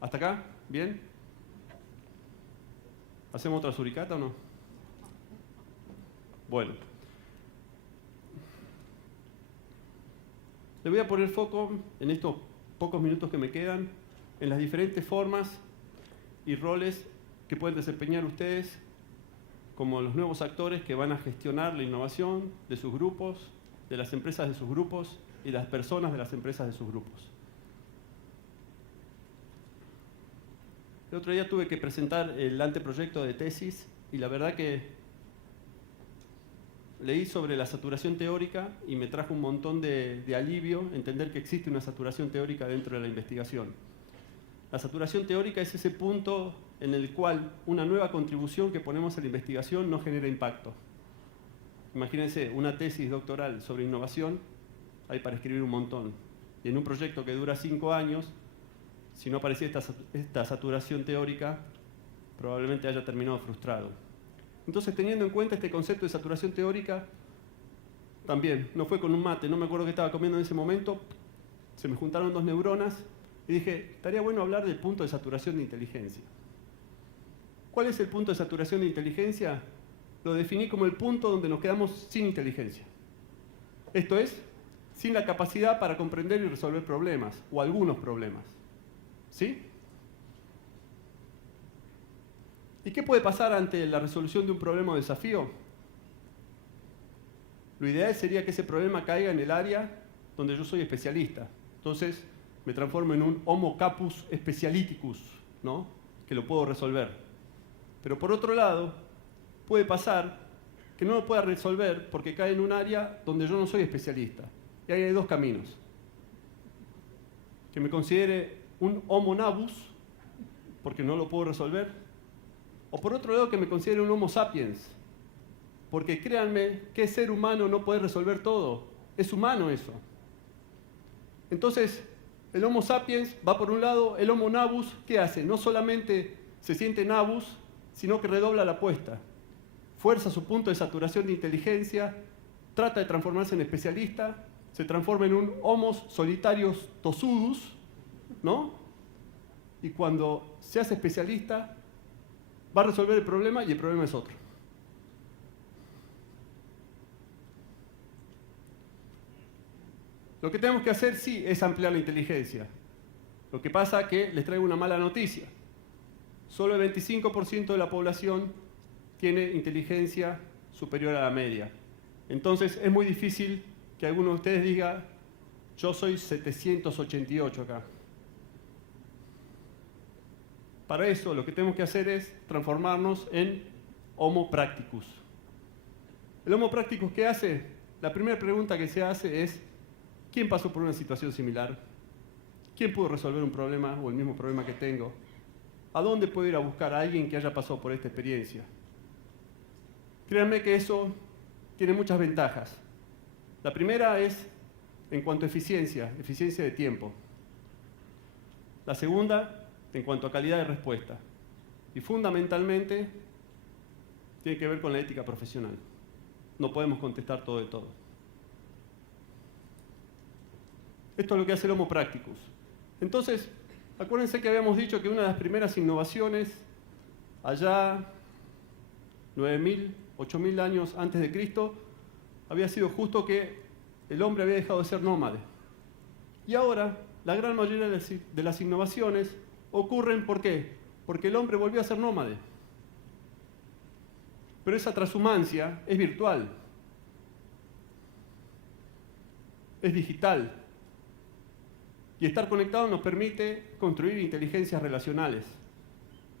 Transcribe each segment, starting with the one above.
¿Hasta acá? ¿Bien? ¿Hacemos otra suricata o no? Bueno. Le voy a poner foco en estos pocos minutos que me quedan en las diferentes formas y roles que pueden desempeñar ustedes como los nuevos actores que van a gestionar la innovación de sus grupos, de las empresas de sus grupos y las personas de las empresas de sus grupos. El otro día tuve que presentar el anteproyecto de tesis y la verdad que leí sobre la saturación teórica y me trajo un montón de alivio entender que existe una saturación teórica dentro de la investigación. La saturación teórica es ese punto en el cual una nueva contribución que ponemos a la investigación no genera impacto. Imagínense una tesis doctoral sobre innovación, hay para escribir un montón. Y en un proyecto que dura 5 años, si no aparecía esta saturación teórica, probablemente haya terminado frustrado. Entonces, teniendo en cuenta este concepto de saturación teórica, también, no fue con un mate, no me acuerdo qué estaba comiendo en ese momento, se me juntaron 2 neuronas y dije, estaría bueno hablar del punto de saturación de inteligencia. ¿Cuál es el punto de saturación de inteligencia? Lo definí como el punto donde nos quedamos sin inteligencia. Esto es, sin la capacidad para comprender y resolver problemas, o algunos problemas. ¿Sí? ¿Y qué puede pasar ante la resolución de un problema o desafío? Lo ideal sería que ese problema caiga en el área donde yo soy especialista. Entonces, me transformo en un Homo capus specialiticus, ¿no? Que lo puedo resolver. Pero por otro lado, puede pasar que no lo pueda resolver porque cae en un área donde yo no soy especialista. Y ahí hay 2 caminos. Que me considere un Homo nabus, porque no lo puedo resolver. O por otro lado, que me considere un Homo sapiens. Porque créanme, que ser humano no puede resolver todo. Es humano eso. Entonces, el Homo sapiens va por un lado, el Homo nabus, ¿qué hace? No solamente se siente nabus, sino que redobla la apuesta. Fuerza su punto de saturación de inteligencia, trata de transformarse en especialista, se transforma en un Homo solitarius tossudus, ¿no? Y cuando se hace especialista, va a resolver el problema y el problema es otro. Lo que tenemos que hacer, sí, es ampliar la inteligencia. Lo que pasa es que les traigo una mala noticia. Solo el 25% de la población tiene inteligencia superior a la media. Entonces es muy difícil que alguno de ustedes diga, yo soy 788 acá. Para eso lo que tenemos que hacer es transformarnos en Homo practicus. ¿El Homo practicus qué hace? La primera pregunta que se hace es, ¿quién pasó por una situación similar? ¿Quién pudo resolver un problema o el mismo problema que tengo? ¿A dónde puedo ir a buscar a alguien que haya pasado por esta experiencia? Créanme que eso tiene muchas ventajas. La primera es en cuanto a eficiencia de tiempo. La segunda, en cuanto a calidad de respuesta. Y fundamentalmente, tiene que ver con la ética profesional. No podemos contestar todo de todo. Esto es lo que hace el Homo practicus. Entonces, acuérdense que habíamos dicho que una de las primeras innovaciones, allá 9.000, 8.000 años antes de Cristo, había sido justo que el hombre había dejado de ser nómade. Y ahora, la gran mayoría de las innovaciones ocurren, ¿por qué? Porque el hombre volvió a ser nómade. Pero esa transhumancia es virtual, es digital. Y estar conectado nos permite construir inteligencias relacionales.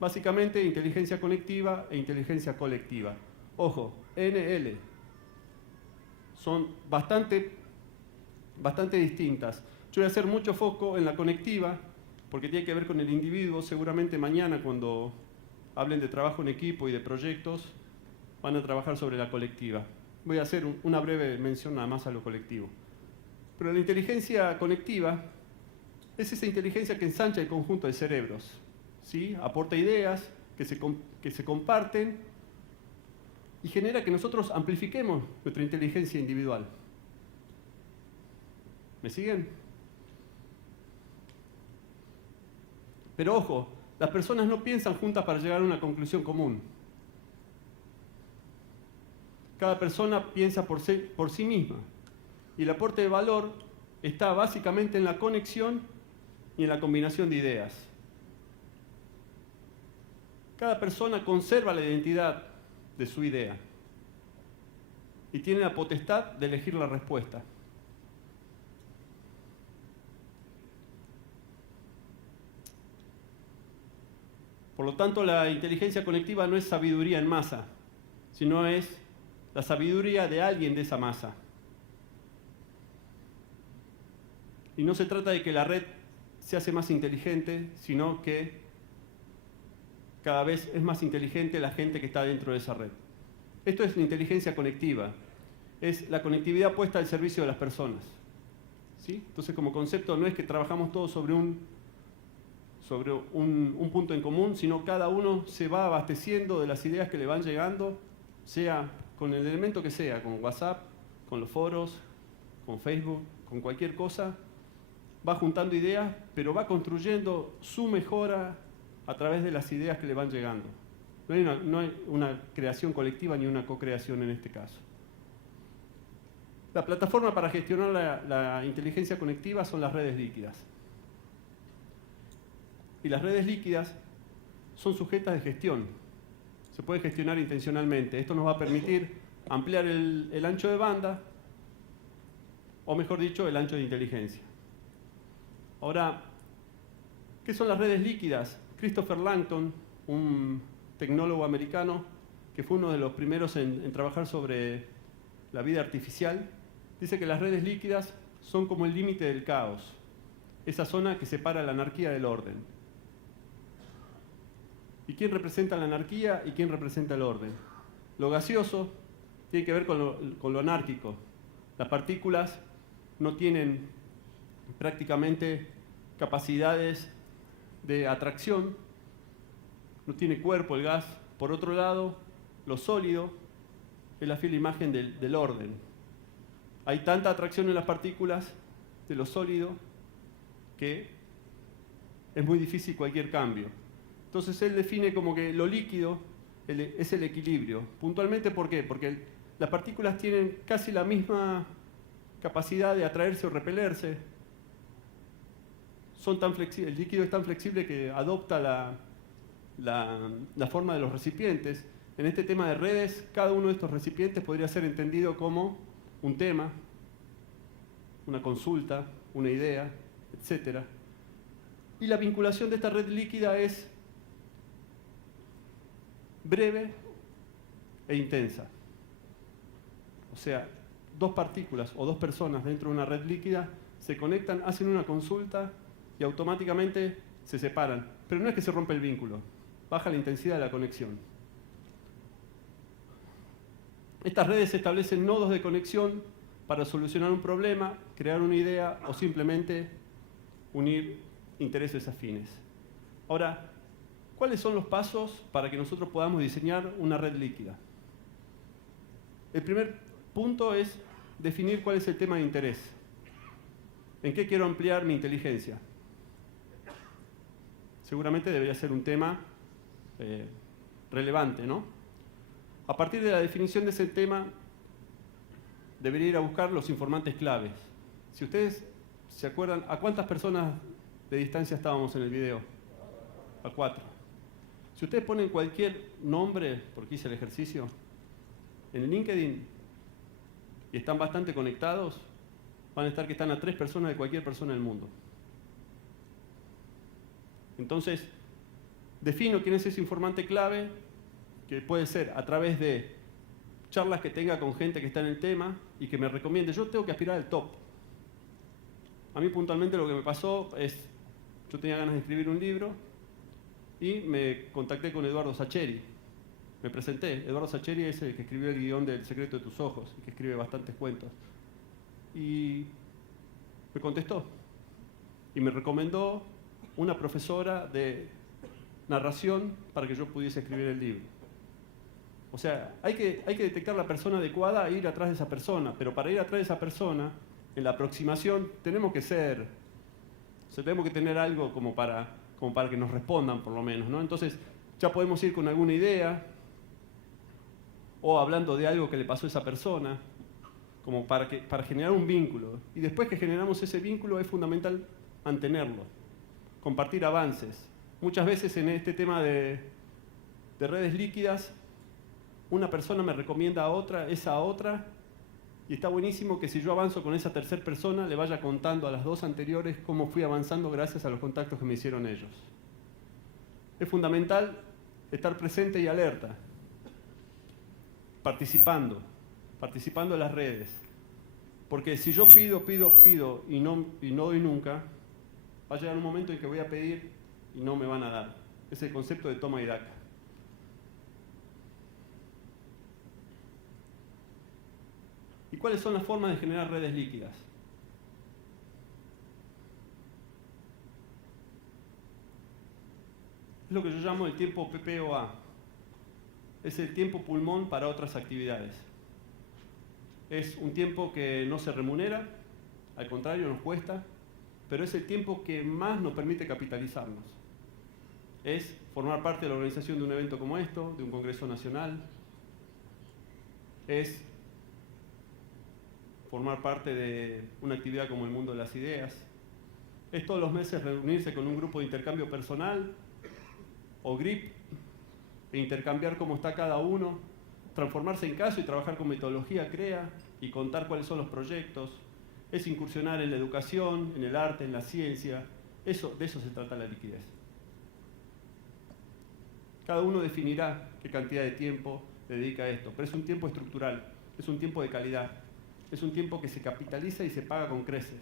Básicamente, inteligencia conectiva e inteligencia colectiva. Ojo, NL. Son bastante distintas. Yo voy a hacer mucho foco en la conectiva, porque tiene que ver con el individuo. Seguramente mañana, cuando hablen de trabajo en equipo y de proyectos, van a trabajar sobre la colectiva. Voy a hacer una breve mención nada más a lo colectivo. Pero la inteligencia conectiva es esa inteligencia que ensancha el conjunto de cerebros, ¿sí? Aporta ideas que se comparten y genera que nosotros amplifiquemos nuestra inteligencia individual. ¿Me siguen? Pero ojo, las personas no piensan juntas para llegar a una conclusión común. Cada persona piensa por sí misma. Y el aporte de valor está básicamente en la conexión y en la combinación de ideas. Cada persona conserva la identidad de su idea y tiene la potestad de elegir la respuesta. Por lo tanto, la inteligencia colectiva no es sabiduría en masa, sino es la sabiduría de alguien de esa masa. Y no se trata de que la red se hace más inteligente, sino que cada vez es más inteligente la gente que está dentro de esa red. Esto es la inteligencia conectiva, es la conectividad puesta al servicio de las personas. ¿Sí? Entonces, como concepto, no es que trabajamos todos sobre un punto en común, sino cada uno se va abasteciendo de las ideas que le van llegando, sea con el elemento que sea, con WhatsApp, con los foros, con Facebook, con cualquier cosa, va juntando ideas, pero va construyendo su mejora a través de las ideas que le van llegando. No hay una creación colectiva ni una co-creación en este caso. La plataforma para gestionar la inteligencia conectiva son las redes líquidas. Y las redes líquidas son sujetas de gestión. Se puede gestionar intencionalmente. Esto nos va a permitir ampliar el ancho de banda, o mejor dicho, el ancho de inteligencia. Ahora, ¿qué son las redes líquidas? Christopher Langton, un tecnólogo americano que fue uno de los primeros en trabajar sobre la vida artificial, dice que las redes líquidas son como el límite del caos, esa zona que separa la anarquía del orden. ¿Y quién representa la anarquía y quién representa el orden? Lo gaseoso tiene que ver con lo anárquico. Las partículas no tienen prácticamente capacidades de atracción, no tiene cuerpo el gas. Por otro lado, lo sólido es la fiel imagen del orden. Hay tanta atracción en las partículas de lo sólido que es muy difícil cualquier cambio. Entonces él define como que lo líquido es el equilibrio. Puntualmente, ¿por qué? Porque las partículas tienen casi la misma capacidad de atraerse o repelerse. El líquido es tan flexible que adopta la forma de los recipientes. En este tema de redes, cada uno de estos recipientes podría ser entendido como un tema, una consulta, una idea, etc. Y la vinculación de esta red líquida es breve e intensa. O sea, dos partículas o dos personas dentro de una red líquida se conectan, hacen una consulta y automáticamente se separan. Pero no es que se rompe el vínculo, baja la intensidad de la conexión. Estas redes establecen nodos de conexión para solucionar un problema, crear una idea o simplemente unir intereses afines. Ahora, ¿cuáles son los pasos para que nosotros podamos diseñar una red líquida? El primer punto es definir cuál es el tema de interés. ¿En qué quiero ampliar mi inteligencia? Seguramente debería ser un tema relevante, ¿no? A partir de la definición de ese tema, debería ir a buscar los informantes claves. Si ustedes se acuerdan, ¿a cuántas personas de distancia estábamos en el video? A 4. Si ustedes ponen cualquier nombre, porque hice el ejercicio, en LinkedIn y están bastante conectados, van a estar que están a 3 personas de cualquier persona del mundo. Entonces, defino quién es ese informante clave, que puede ser a través de charlas que tenga con gente que está en el tema y que me recomiende. Yo tengo que aspirar al top. A mí puntualmente lo que me pasó es, yo tenía ganas de escribir un libro y me contacté con Eduardo Sacheri. Me presenté. Eduardo Sacheri es el que escribió el guión del Secreto de tus ojos y que escribe bastantes cuentos. Y me contestó y me recomendó una profesora de narración para que yo pudiese escribir el libro. O sea, hay que detectar la persona adecuada e ir atrás de esa persona, pero para ir atrás de esa persona, en la aproximación tenemos que tener algo como para como para que nos respondan por lo menos, ¿no? Entonces ya podemos ir con alguna idea o hablando de algo que le pasó a esa persona, como para generar un vínculo. Y después que generamos ese vínculo es fundamental mantenerlo, compartir avances. Muchas veces en este tema de redes líquidas, una persona me recomienda a otra, esa a otra, y está buenísimo que si yo avanzo con esa tercera persona, le vaya contando a las dos anteriores cómo fui avanzando gracias a los contactos que me hicieron ellos. Es fundamental estar presente y alerta, participando en las redes. Porque si yo pido y no doy nunca, va a llegar un momento en que voy a pedir y no me van a dar. Es el concepto de toma y daca. ¿Y cuáles son las formas de generar redes líquidas? Es lo que yo llamo el tiempo PPOA. Es el tiempo pulmón para otras actividades. Es un tiempo que no se remunera, al contrario, nos cuesta, pero es el tiempo que más nos permite capitalizarnos. Es formar parte de la organización de un evento como esto, de un congreso nacional. Es formar parte de una actividad como el Mundo de las Ideas. Es todos los meses reunirse con un grupo de intercambio personal o GRIP e intercambiar cómo está cada uno, transformarse en caso y trabajar con metodología CREA y contar cuáles son los proyectos. Es incursionar en la educación, en el arte, en la ciencia. De eso se trata la liquidez. Cada uno definirá qué cantidad de tiempo le dedica a esto, pero es un tiempo estructural, es un tiempo de calidad. Es un tiempo que se capitaliza y se paga con creces,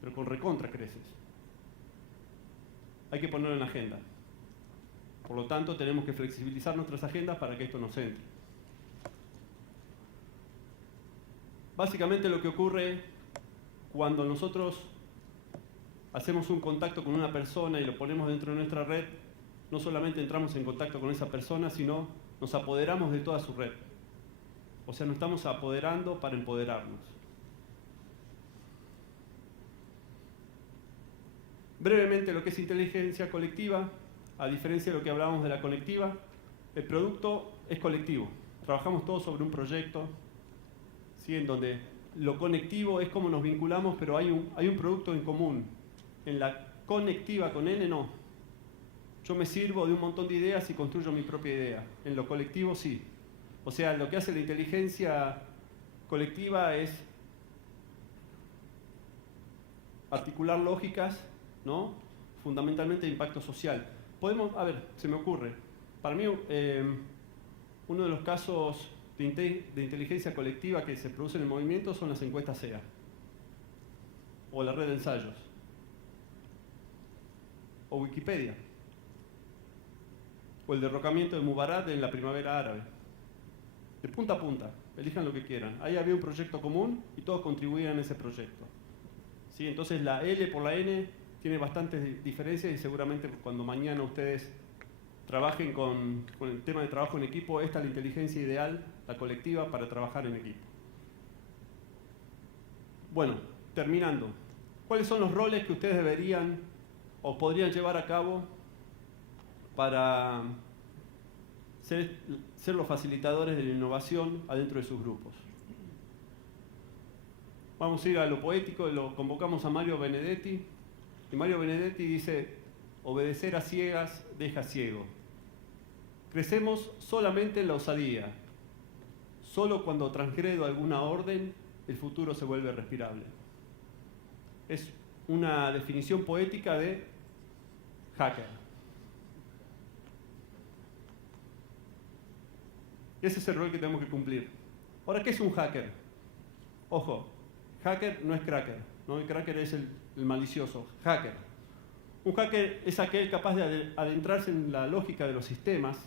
pero con recontra creces. Hay que ponerlo en la agenda. Por lo tanto, tenemos que flexibilizar nuestras agendas para que esto nos entre. Básicamente lo que ocurre cuando nosotros hacemos un contacto con una persona y lo ponemos dentro de nuestra red, no solamente entramos en contacto con esa persona, sino nos apoderamos de toda su red. O sea, nos estamos apoderando para empoderarnos. Brevemente, lo que es inteligencia colectiva, a diferencia de lo que hablábamos de la conectiva, el producto es colectivo. Trabajamos todos sobre un proyecto, ¿sí? En donde lo conectivo es cómo nos vinculamos, pero hay un producto en común. En la conectiva con N no. Yo me sirvo de un montón de ideas y construyo mi propia idea. En lo colectivo sí. O sea, lo que hace la inteligencia colectiva es articular lógicas, ¿no? Fundamentalmente de impacto social. Se me ocurre, para mí uno de los casos de inteligencia colectiva que se produce en el movimiento son las encuestas SEA o la red de ensayos o Wikipedia o el derrocamiento de Mubarak en la primavera árabe. De punta a punta, elijan lo que quieran. Ahí había un proyecto común y todos contribuían a ese proyecto. ¿Sí? Entonces la L por la N tiene bastantes diferencias y seguramente cuando mañana ustedes trabajen con el tema de trabajo en equipo, esta es la inteligencia ideal, la colectiva, para trabajar en equipo. Bueno, terminando. ¿Cuáles son los roles que ustedes deberían o podrían llevar a cabo para ser los facilitadores de la innovación adentro de sus grupos? Vamos a ir a lo poético, lo convocamos a Mario Benedetti, y Mario Benedetti dice: obedecer a ciegas deja ciego. Crecemos solamente en la osadía. Solo cuando transgredo alguna orden, el futuro se vuelve respirable. Es una definición poética de hacker. Ese es el rol que tenemos que cumplir. Ahora, ¿qué es un hacker? Ojo, hacker no es cracker, ¿no? El cracker es el malicioso. Hacker. Un hacker es aquel capaz de adentrarse en la lógica de los sistemas,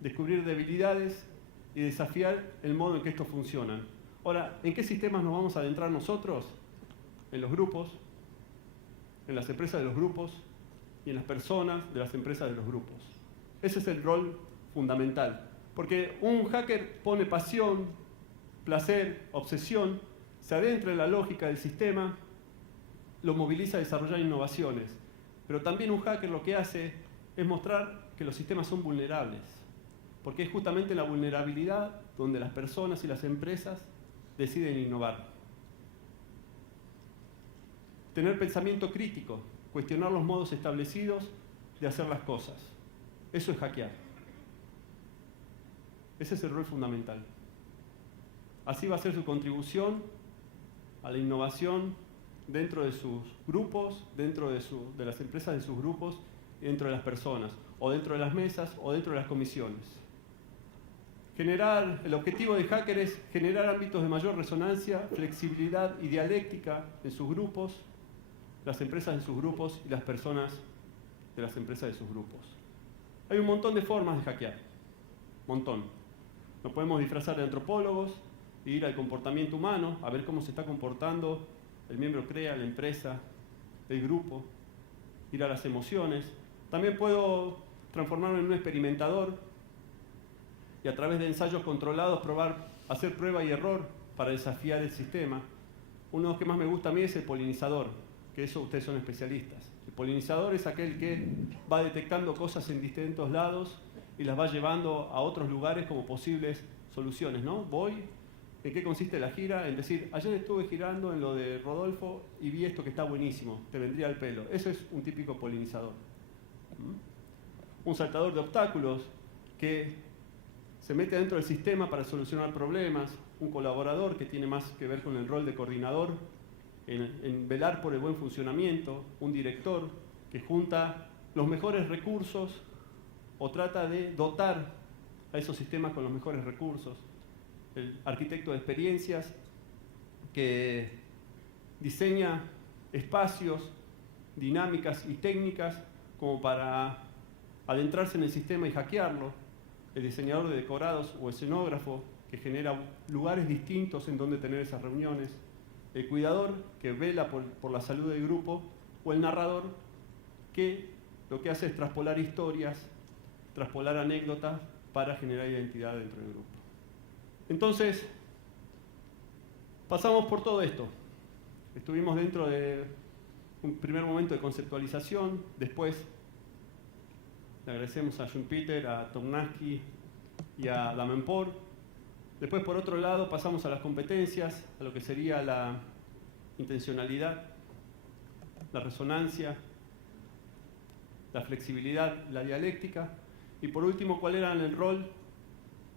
descubrir debilidades y desafiar el modo en que estos funcionan. Ahora, ¿en qué sistemas nos vamos a adentrar nosotros? En los grupos, en las empresas de los grupos y en las personas de las empresas de los grupos. Ese es el rol fundamental. Porque un hacker pone pasión, placer, obsesión, se adentra en la lógica del sistema, lo moviliza a desarrollar innovaciones. Pero también un hacker lo que hace es mostrar que los sistemas son vulnerables, porque es justamente la vulnerabilidad donde las personas y las empresas deciden innovar. Tener pensamiento crítico, cuestionar los modos establecidos de hacer las cosas. Eso es hackear. Ese es el rol fundamental. Así va a ser su contribución a la innovación dentro de sus grupos, dentro de las empresas de sus grupos, dentro de las personas, o dentro de las mesas, o dentro de las comisiones. El objetivo de hacker es generar ámbitos de mayor resonancia, flexibilidad y dialéctica en sus grupos, las empresas de sus grupos y las personas de las empresas de sus grupos. Hay un montón de formas de hackear, montón. Nos podemos disfrazar de antropólogos e ir al comportamiento humano, a ver cómo se está comportando el miembro CREA, la empresa, el grupo, ir a las emociones. También puedo transformarme en un experimentador y a través de ensayos controlados probar, hacer prueba y error para desafiar el sistema. Uno de los que más me gusta a mí es el polinizador, que eso ustedes son especialistas. El polinizador es aquel que va detectando cosas en distintos lados y las va llevando a otros lugares como posibles soluciones, ¿no? ¿En qué consiste la gira? En decir, ayer estuve girando en lo de Rodolfo y vi esto que está buenísimo, te vendría al pelo. Eso es un típico polinizador. Un saltador de obstáculos que se mete dentro del sistema para solucionar problemas. Un colaborador que tiene más que ver con el rol de coordinador, en velar por el buen funcionamiento. Un director que junta los mejores recursos o trata de dotar a esos sistemas con los mejores recursos. El arquitecto de experiencias que diseña espacios, dinámicas y técnicas como para adentrarse en el sistema y hackearlo. El diseñador de decorados o escenógrafo que genera lugares distintos en donde tener esas reuniones. El cuidador que vela por la salud del grupo, o el narrador que lo que hace es traspolar historias, traspolar anécdotas para generar identidad dentro del grupo. Entonces, pasamos por todo esto. Estuvimos dentro de un primer momento de conceptualización, después le agradecemos a Schumpeter, a Tornasky y a Davenport. Después, por otro lado, pasamos a las competencias, a lo que sería la intencionalidad, la resonancia, la flexibilidad, la dialéctica. Y por último, cuál era el rol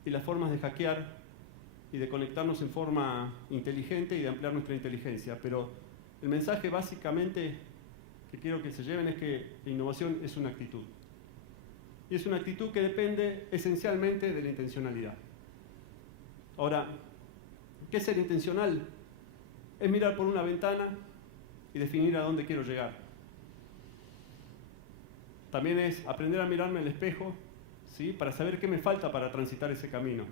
y las formas de hackear y de conectarnos en forma inteligente y de ampliar nuestra inteligencia. Pero el mensaje básicamente que quiero que se lleven es que la innovación es una actitud. Y es una actitud que depende esencialmente de la intencionalidad. Ahora, ¿qué es ser intencional? Es mirar por una ventana y definir a dónde quiero llegar. También es aprender a mirarme al espejo, ¿sí?, para saber qué me falta para transitar ese camino.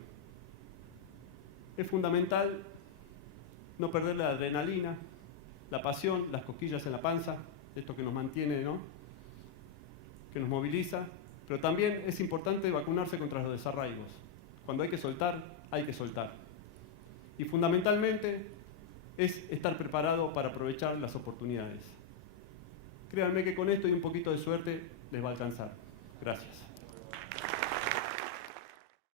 Es fundamental no perder la adrenalina, la pasión, las cosquillas en la panza, esto que nos mantiene, ¿no?, que nos moviliza, pero también es importante vacunarse contra los desarraigos. Cuando hay que soltar, hay que soltar. Y fundamentalmente es estar preparado para aprovechar las oportunidades. Créanme que con esto y un poquito de suerte les va a alcanzar. Gracias.